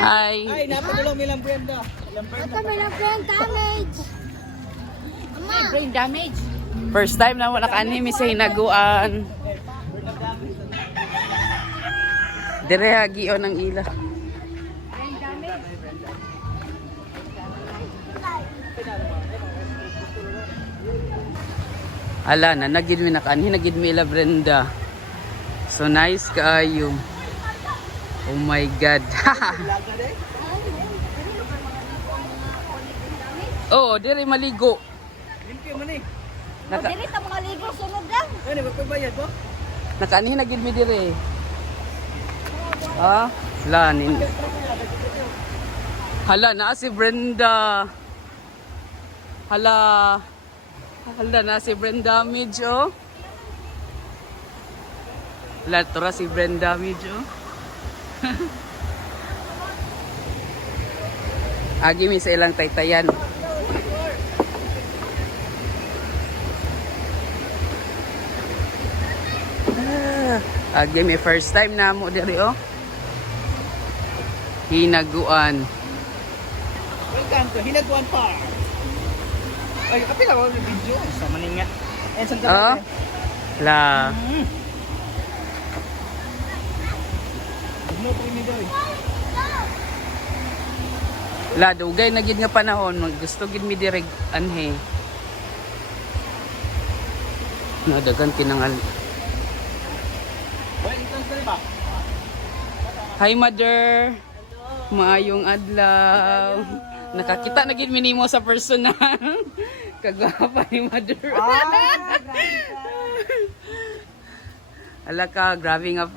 Hi. Ay, napagulong nilang Brenda. Watermelon brain damage. Brain damage. First time na wala ka-anime sa hinaguan. Dire hagio ng ila. Brain damage. Ala na nagid mi naka-anime nagid mi ila Brenda. So nice kaayo. Oh my god. Oh, dire maligo. Limpyo mo ni. Dili ta mga ligo sunod lang. Ano, magpabayad mo? Naka-anime nagid mi dire. Ah, lanin. Hala na si Brenda. Hala. Hala na si Brenda medyo. Hala tura si Brenda medyo. Agi mi sa ilang taytayan. Agi mi first time na mo diri oh. Hinaguan. Welcome to Hinaguan Park. Ay, kapila ko yung video. Sa maninga. Eh, saan Oh. La. Ano po yung video eh? La dugay na gid nga panahon gusto gid mi direg anhe. Nadagan kinangal. Well, ito na ba? Hi mother. Maayong adlaw. Nakakita na gid mi nimo sa personal. Kagwapa ni mother. Ala ka, grabe nga.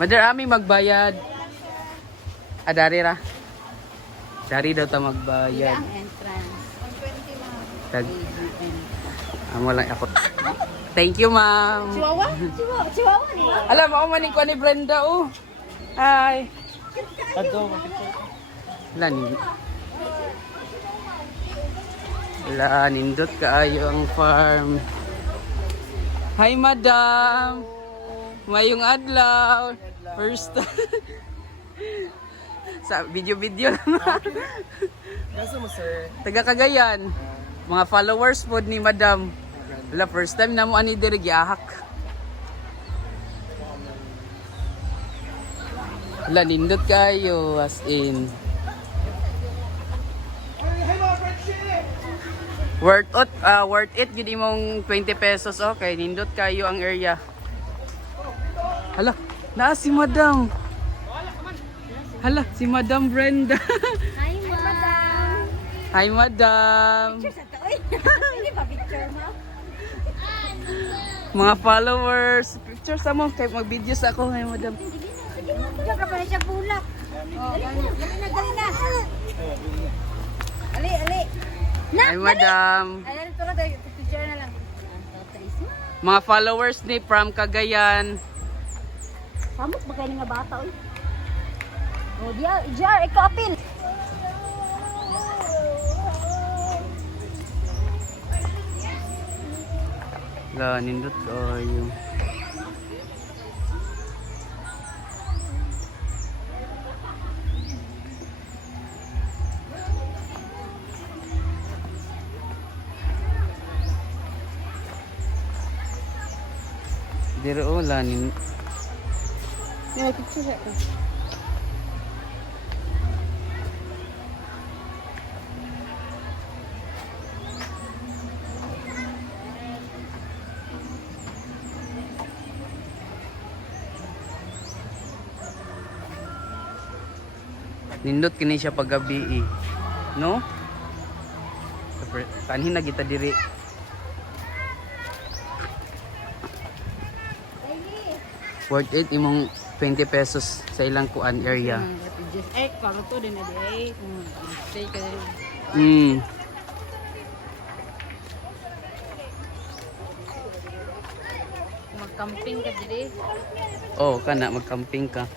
Mother, ami magbayad. Dari ra. Dari daw ta magbayad. Ang entrance. 120 lang. Tag. Amo lang ako. Thank you, ma'am. Chihuahua? Chihuahua di ba? Alam mo, maning ko ni Brenda, oh. Hi. Ato, Lan. Wala, nindot kaayo ang farm. Hi, madam. Mayong adlaw. First sa video-video lang. Kaso mo, sir? Taga Cagayan. Mga followers po ni madam. Wala, first time na mo ani diri giahak. Wala, nindot kayo as in. Worth it gid imong 20 pesos okay, nindot kayo ang area. Hala, naa si madam. Hala, si Madam Brenda. Hi, madam. Hi, madam. Picture sa taoy. Hindi ba picture mo? Mga followers. Picture sa mo, kay mag-video sa ako. Hi, madam. Sige na. Diyan ka pala siya bulak. Oh, gali na. Ali. Na, Hi, madam. Ayan, ito na tayo. Picture na lang. Mga followers ni from Cagayan. Samot ba kayo nga bata, oy? Oh, diya, ikaw apil. La, nindot kayo. Diro la nin. May picture siya. Nindot kini siya paggabi eh. No? Kanhin na kita diri. Worth it imong 20 pesos sa ilang kuan area. Eh, karo to din na di. Stay ka din. Mm. Mag-camping ka diri. Oh, kana mag-camping ka.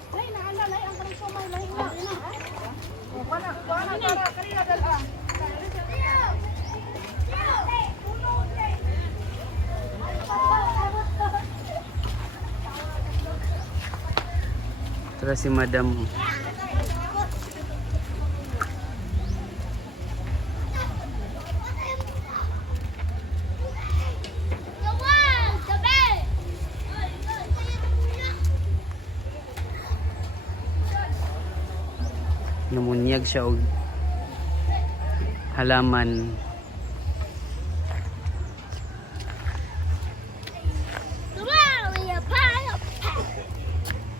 Tara si Madam. Namunyag siya og halaman.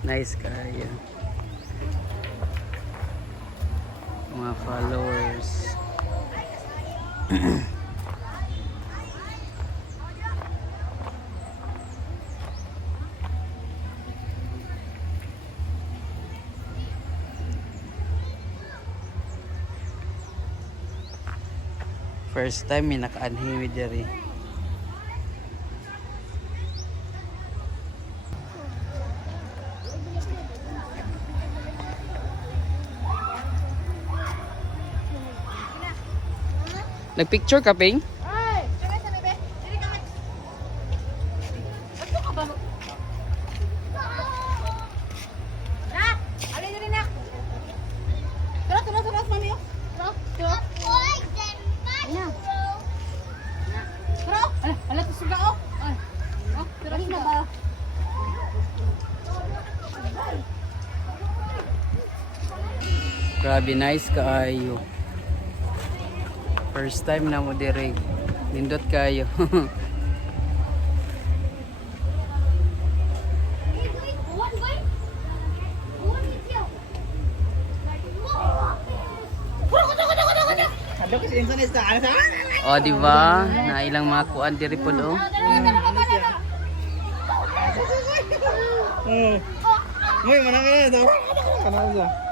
Nice kaya. Mga followers. First time may naka-anhimi diri. Nagpicture ka, Ping? Grabe, nice kaayo. First time na mo dire. Nindot kayo. Ada kasi internet sa ano sa. O, di ba? Na ilang mga kuan diri po do. Muy, mana ka na. Ano sa?